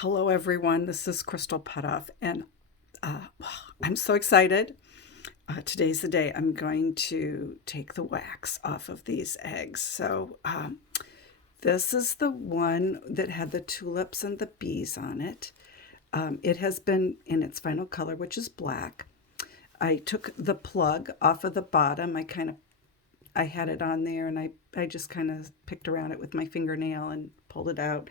Hello, everyone. This is Crystal Putoff, and uh, I'm so excited. Today's the day I'm going to take the wax off of these eggs. This is the one that had the tulips and the bees on it. It has been in its final color, which is black. I took the plug off of the bottom. I had it on there, and I just kind of picked around it with my fingernail and pulled it out.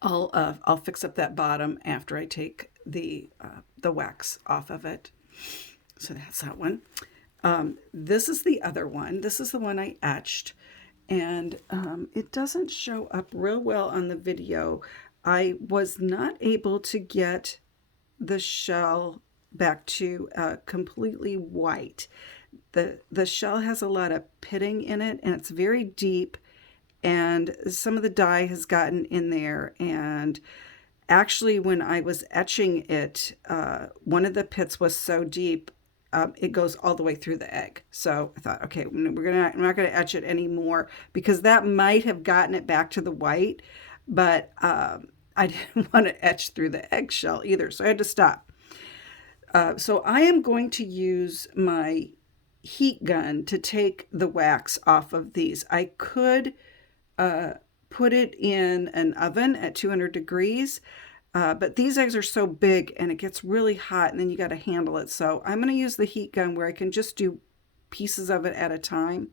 I'll fix up that bottom after I take the wax off of it. So that's that one. This is the other one. This is the one I etched, and it doesn't show up real well on the video. I was not able to get the shell back to completely white. The shell has a lot of pitting in it, and it's very deep, and some of the dye has gotten in there. And actually, when I was etching it, one of the pits was so deep, it goes all the way through the egg. So I thought, okay, I'm not going to etch it anymore, because that might have gotten it back to the white, but I didn't want to etch through the eggshell either, so I had to stop. So I am going to use my heat gun to take the wax off of these. I could put it in an oven at 200 degrees, but these eggs are so big and it gets really hot, and then you got to handle it. So I'm going to use the heat gun where I can just do pieces of it at a time.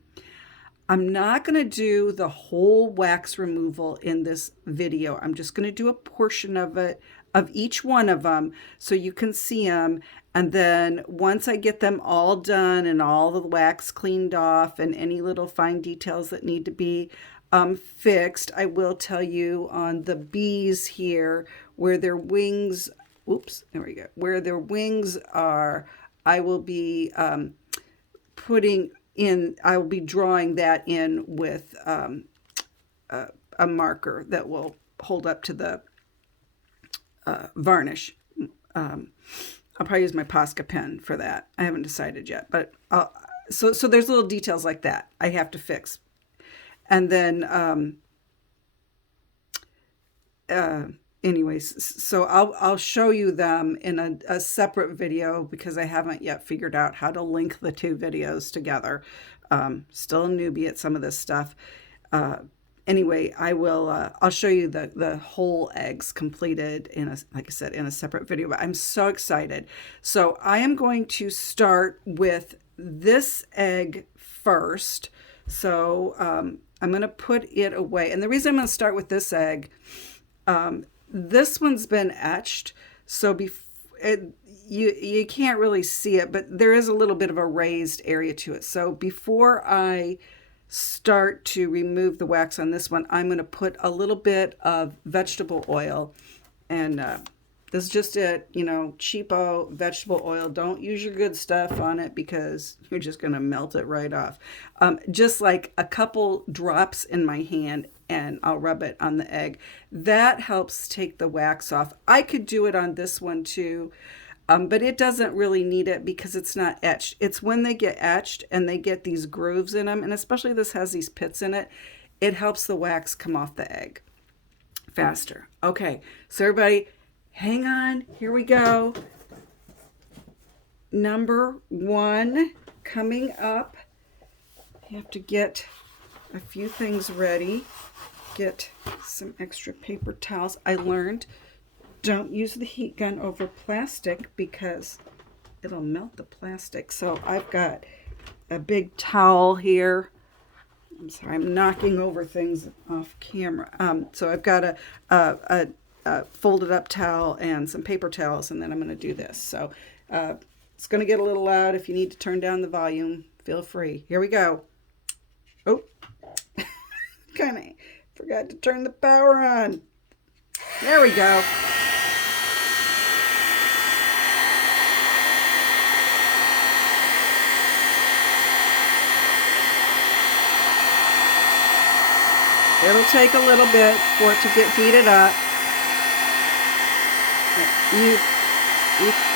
I'm not going to do the whole wax removal in this video. I'm just going to do a portion of it, of each one of them, so you can see them. And then once I get them all done and all the wax cleaned off and any little fine details that need to be fixed, I will tell you on the bees here where their wings, oops, there we go, where their wings are, I will be I will be drawing that in with a marker that will hold up to the varnish. I'll probably use my Posca pen for that. I haven't decided yet, but so there's little details like that I have to fix. And then, anyways, so I'll show you them in a separate video, because I haven't yet figured out how to link the two videos together. Still a newbie at some of this stuff. Anyway, I'll show you the whole eggs completed like I said, in a separate video, but I'm so excited. So I am going to start with this egg first. So, I'm going to put it away. And the reason I'm going to start with this egg, this one's been etched, so you can't really see it, but there is a little bit of a raised area to it. So before I start to remove the wax on this one, I'm going to put a little bit of vegetable oil, and this is just it, cheapo vegetable oil. Don't use your good stuff on it, because you're just going to melt it right off. Just like a couple drops in my hand, and I'll rub it on the egg. That helps take the wax off. I could do it on this one too, but it doesn't really need it because it's not etched. It's when they get etched and they get these grooves in them, and especially this has these pits in it, it helps the wax come off the egg faster. Okay, so everybody, hang on, here we go. Number one coming up. I have to get a few things ready. Get some extra paper towels. I learned, don't use the heat gun over plastic because it'll melt the plastic. So I've got a big towel here. I'm sorry, I'm knocking over things off camera. So I've got a folded up towel and some paper towels, and then I'm going to do this. So it's going to get a little loud. If you need to turn down the volume, feel free. Here we go. Oh, kind of forgot to turn the power on. There we go. It'll take a little bit for it to get heated up. You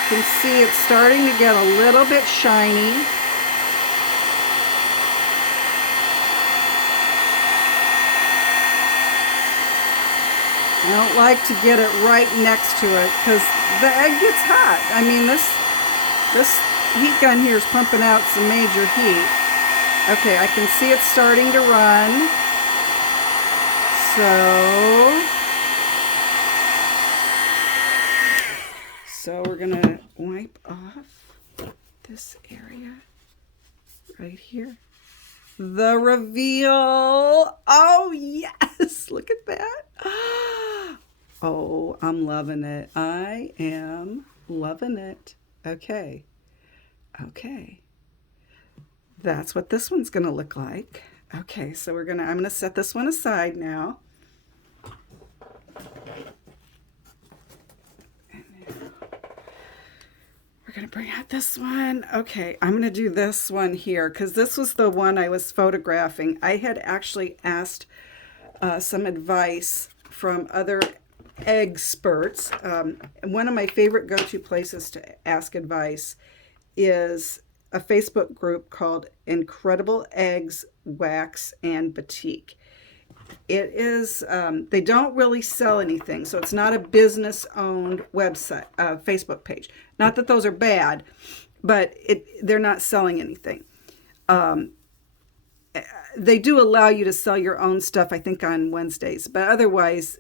can see it's starting to get a little bit shiny. I don't like to get it right next to it because the egg gets hot. I mean, this heat gun here is pumping out some major heat. Okay, I can see it starting to run. So we're gonna wipe off this area right here. The reveal. Oh yes, look at that. Oh, I'm loving it. I am loving it. Okay. That's what this one's gonna look like. Okay, so I'm gonna set this one aside now. We're gonna bring out this one. Okay, I'm gonna do this one here because this was the one I was photographing. I had actually asked some advice from other experts. One of my favorite go-to places to ask advice is a Facebook group called Incredible Eggs, Wax, and Batik. It is, they don't really sell anything, so it's not a business-owned website, Facebook page. Not that those are bad, but they're not selling anything. They do allow you to sell your own stuff, I think, on Wednesdays, but otherwise,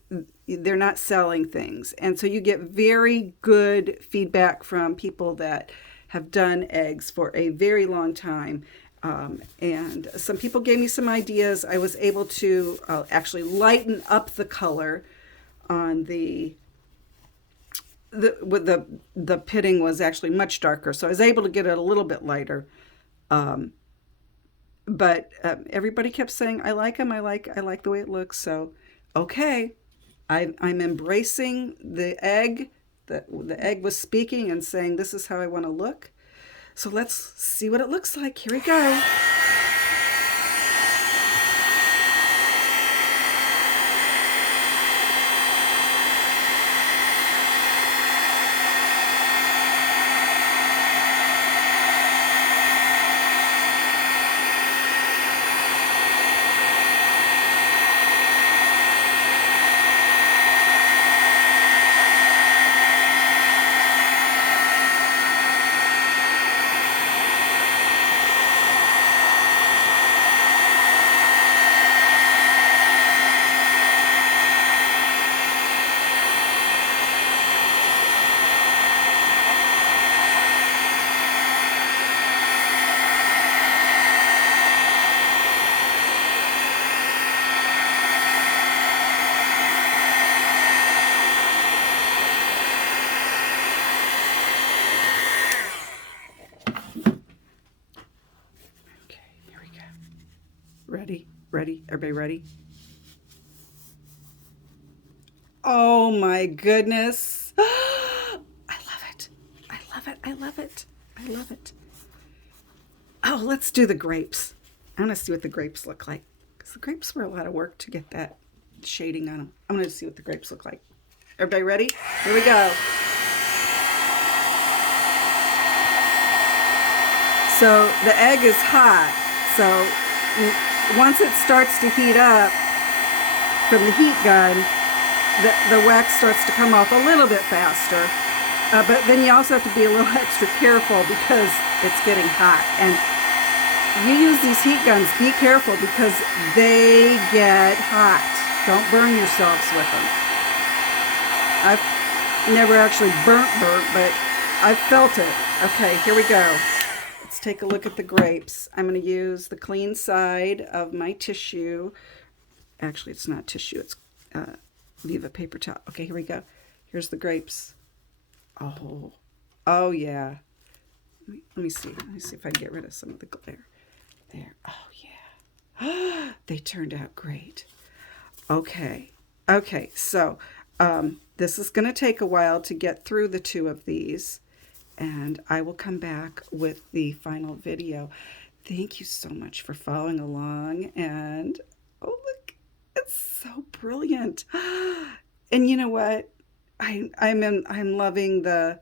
they're not selling things. And so you get very good feedback from people that have done eggs for a very long time. And some people gave me some ideas. I was able to actually lighten up the color on the pitting was actually much darker, so I was able to get it a little bit lighter. But everybody kept saying, "I like them. I like the way it looks." So, okay, I'm embracing the egg. The egg was speaking and saying, "This is how I want to look." So let's see what it looks like. Here we go. Ready? Everybody ready? Oh my goodness. I love it. I love it. Oh, let's do the grapes. I want to see what the grapes look like. Because the grapes were a lot of work to get that shading on them. I'm going to see what the grapes look like. Everybody ready? Here we go. So the egg is hot. So once it starts to heat up from the heat gun, the wax starts to come off a little bit faster. But then you also have to be a little extra careful because it's getting hot. And you use these heat guns, be careful because they get hot. Don't burn yourselves with them. I've never actually burnt, but I've felt it. Okay, here we go. Let's take a look at the grapes. I'm going to use the clean side of my tissue. Actually, it's not tissue. It's Viva paper towel. Okay, here we go. Here's the grapes. Oh yeah. Let me see. Let me see if I can get rid of some of the glare. There. Oh yeah. They turned out great. Okay. So this is going to take a while to get through the two of these, and I will come back with the final video. Thank you so much for following along, and oh look, it's so brilliant. And you know what? I'm loving the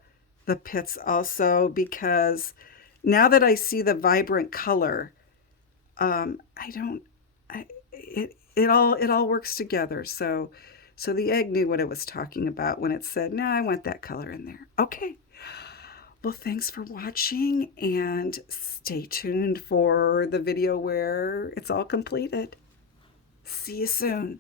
pits also, because now that I see the vibrant color, it all works together. So So the egg knew what it was talking about when it said, no, I want that color in there. Okay. Well, thanks for watching, and stay tuned for the video where it's all completed. See you soon.